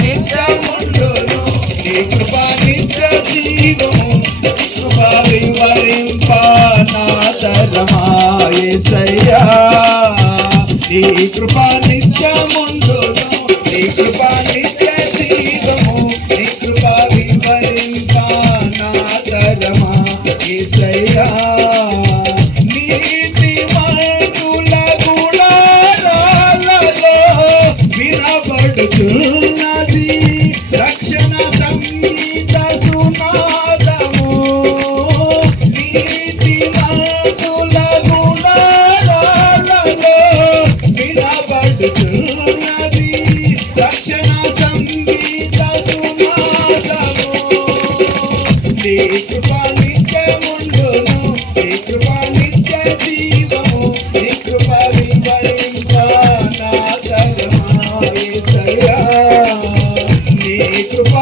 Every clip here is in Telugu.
నిత్యముండును నీ కృప నిత్య జీవము కృప వివరింప నా తరమా యేసయ్యా నీ కృప నిత్యముండును నీ కృప నిత్య జీవము నీ కృప వివరింప నా తరమా యేసయ్యా వినబడుతున్నది రక్షణ సంగీత సునాదము నీతిమంతుల గుణాలలో వినబడుతున్నది రక్షణ సంగీత సునాదము నీ కృప నిత్యముండును నీ కృప నిత్య జీవము నీ కృప వివరింప నా తరమా యేసయ్యా నీ కృప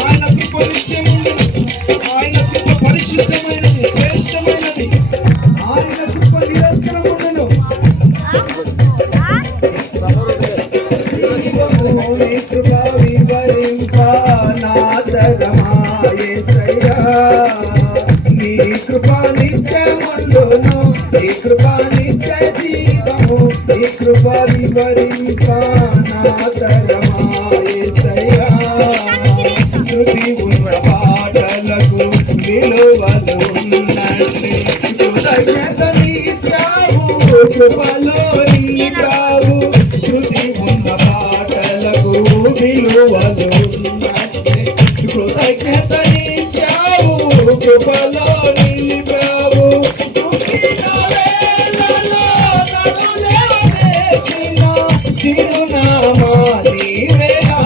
ఆయన కృప నిత్యముండును ఆయన కృప పరిశుద్ధమైనది శ్రేష్టమైనది ఆయన కృప నిరంతరముండును నీ కృప వివరింప నా తరమా యేసయ్యా నీ కృప నిత్యముండును నీ కృప నిత్య జీవము నీ కృప వివరింప నా తరమా యేసయ్యా శృతి ఉన్న పాటలకు విలువలు ఉన్నట్టు కృతజ్ఞత నీచావు కృపలో నీచావు శృతి ఉన్న పాటలకు విలువలు ఉన్నట్టు కృతజ్ఞత నీచావు కృపలో నీచావు చిరునామా నీవేనా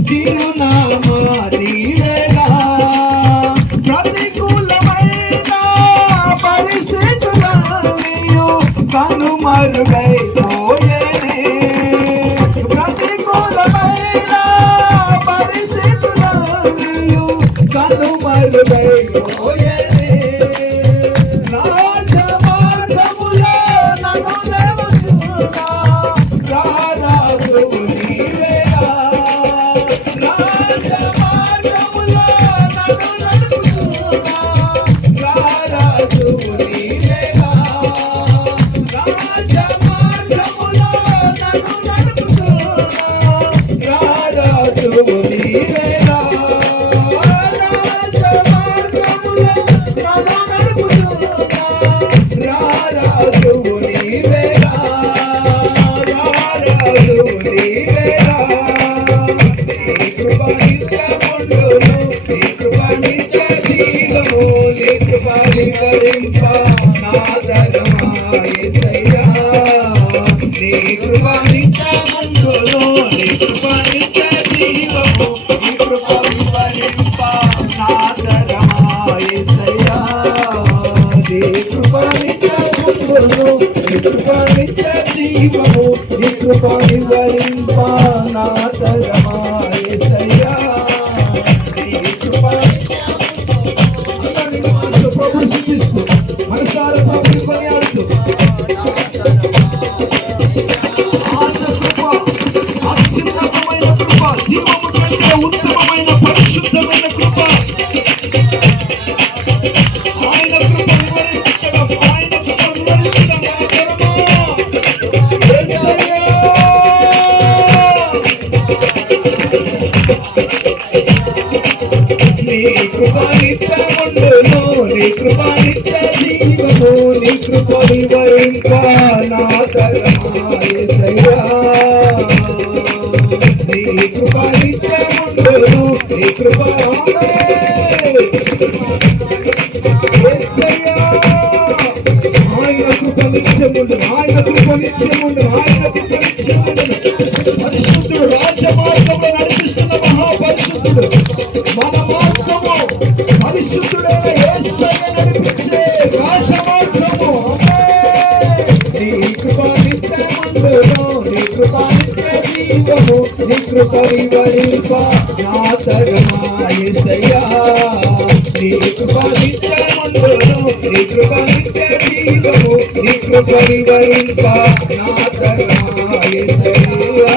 చిరునామా నీవేనా ప్రతికూలమైన పరిస్థితులను కనుమరుగైపోయేనే ప్రతికూలమైన పరిస్థితులను కనుమరుగైపోయేనే జీవము నీ కృప వివరింప నా తరమా యేసయ్యా నీ కృప మనసారా ప్రభుని కొనియాడుతూ ఆయన కృప అత్యున్నతమైన కృప జీవము కంటే ఉత్తమమైన పరిశుద్ధమైన కృప ఆయన కృప వివరించడం ఆయన కృప వివరించడం నీ కృప నిత్యముండును నీ కృప నిత్య జీవము నీ కృప వివరింప నా తరమా యేసయ్యా నీ కృప నిత్యముండును నీ కృప యేసయ్యా ఆయన కృప నిత్యముండును ఆయన కృప నిత్యముండును ఆయన కృప నిత్యముండును పరిశుద్ధుడు రాజ్యమార్గంలో నడిపిస్తున్న మహాపరిశుద్ధుడు మన మార్గము పరిశుద్ధుడైన యేసయ్య నడిపించే రాజమార్గము నీ కృప నిత్యముండును నీ కృప నిత్య జీవము నీ కృప వివరింప నా తరమా యేసయ్యా నీ కృప నిత్యముండును నీ కృప నిత్య జీవము, నీ కృప వివరింప నా తరమా యేసయ్యా.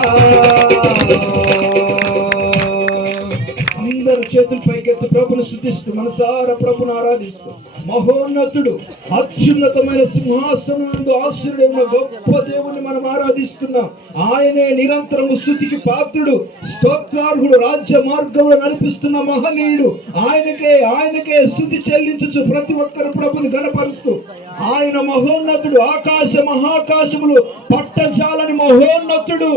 అందరు చేతులు పైకెత్తి ప్రభుని స్తుతిస్తూ మనసారా ప్రభుని ఆరాధిస్తూ, మహోన్నతుడు అత్యున్నతమైన సింహాసనందు ఆశ్రయుడైన గొప్ప దేవుని మనం ఆరాధిస్తున్నాం. ఆయనే నిరంతరము స్తుతికి పాత్రుడు, స్తోత్రార్హుడు, రాజ్య మార్గంలో నడిపిస్తున్న మహనీయుడు. ఆయనకే స్తుతి చెల్లించు ప్రతి ఒక్కరు ప్రభుని గణపరుస్తూ, ఆయన మహోన్నతుడు, ఆకాశ మహాకాశములు పట్టజాలని మహోన్నతుడు.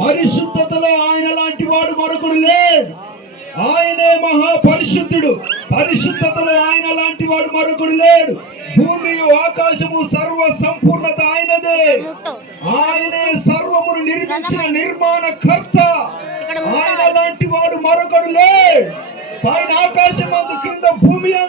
పరిశుద్ధతలో ఆయన లాంటి వాడు మరొకడు లేడు. ఆయనే మహాపరిశుద్ధుడు. పరిశుద్ధతలో ఆయన లాంటి వాడు మరొకడు లేడు. భూమి ఆకాశము సర్వ సంపూర్ణత ఆయనదే. ఆయనే సర్వమును నిర్మించిన నిర్మాణకర్త. ఆయన లాంటి వాడు మరొకడు లేడు. పైన ఆకాశం అందు, కింద భూమి అందు